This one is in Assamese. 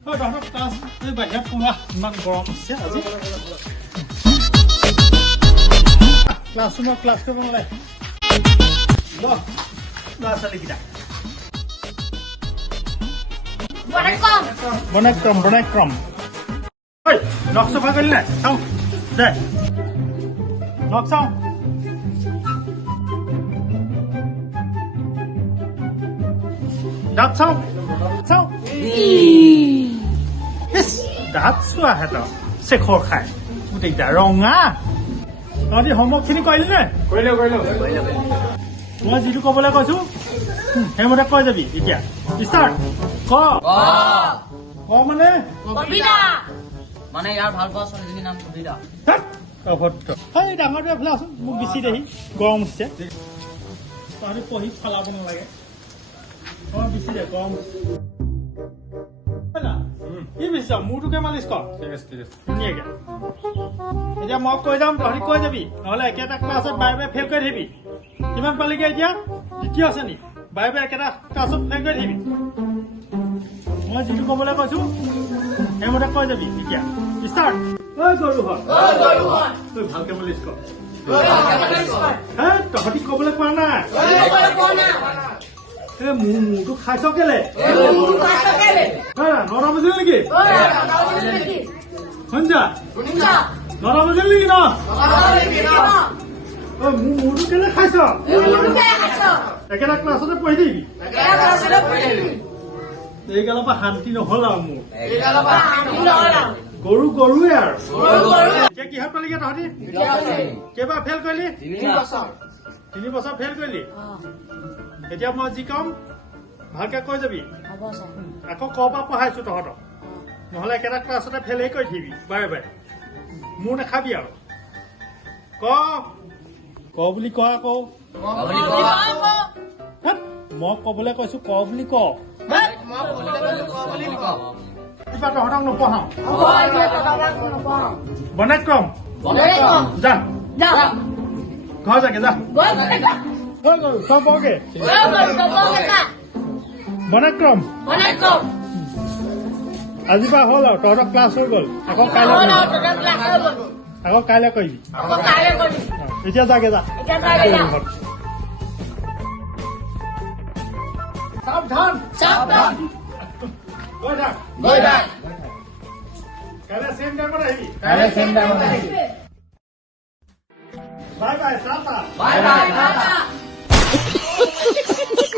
বাহিৰত কোনোবা ইমান গৰম হৈছে আজি ক্লাছৰুমত ক্লাছ কৰিব নালাগে ল'ৰা ছোৱালীকেইটা বনাক্ৰম নখ চফা কৰিলি নাই চাওঁ দে নখ চাওঁ দাঁত চাওঁ চাওঁ দাঁত চোৱা হেঁতৰ চেখৰ খাই গোটেইকেইটা ৰঙা তহঁতি হোমৱৰ্কখিনি কৰিলি নে কৰিলো মই যিটো ক'বলৈ কৈছো সেইমতে কৈ যাবি এতিয়া ষ্টাৰ্ট ক মানে মানে ইয়াৰ ভাল পোৱা ছোৱালীজনীৰ নাম কবিতা অভদ্ৰ এই ডাঙৰটোৱে এফালে আছোন মোক বেছি দেহি গৰম উঠিছে তহঁতি পঢ়ি পেলাব নালাগে তই বেছি দে গৰম কি বেছি মূৰটোকে মালিচ কৰ ধুনীয়াকে এতিয়া মই কৈ যাম তহঁতি কৈ যাবি নহ'লে একেটা ক্লাছত বাৰে বাৰে ফেইল কৰি থাকিবি কিমান পালিগে এতিয়া দ্বিতীয় শ্ৰেণী বাৰে বাৰে একেটা ক্লাছত ফেইল কৰি থাকিবি মই যিটো ক'বলৈ কৈছো সেইমতে কৈ যাবি এতিয়া ষ্টাৰ্ট গৰু হয় তই ভালকে মালিচ কৰ তহঁতি ক'বলৈ পোৱা নাই মূৰটো খাইছ কেলে 9টা বাজিল নেকি শুনিছা 9টা বাজিল নেকি ন মোৰ মূৰটো কেলে খাইছ একেটা ক্লাছতে পঢ়ি থাকিবি এইগালৰ পৰা শান্তি নহ'ল আৰু মোৰ গৰুৱে আৰু এতিয়া কিহত পালিগে তহঁতি কেইবাৰ ফেইল কৰিলি 3 বছৰ ফেইল কৰিলি এতিয়া মই যি কম ভালকে কৈ যাবি আকৌ ক পৰা পঢ়াইছো তহঁতক নহ'লে একেটা ক্লাছতে ফেইলহে কৰি থাকিবি বাৰে বাৰে মোৰ নাখাবি আৰু ক বুলি ক আকৌ মই ক'বলৈ কৈছো ক বুলি ক কিবা তহঁতক নপঢ়াও বনাক্ৰম যা ঘৰ যাগে যা চব বগে বনাক্ৰম আজিৰ পৰা হ'ল আৰু তহঁতৰ ক্লাছ হৈ গ'ল আকৌ কাইলৈ কৰিবি এতিয়া যাগে যা সাৱধান গৈ থাক কাইলৈ চেম টাইমত আহিবি বাই বাই টাটা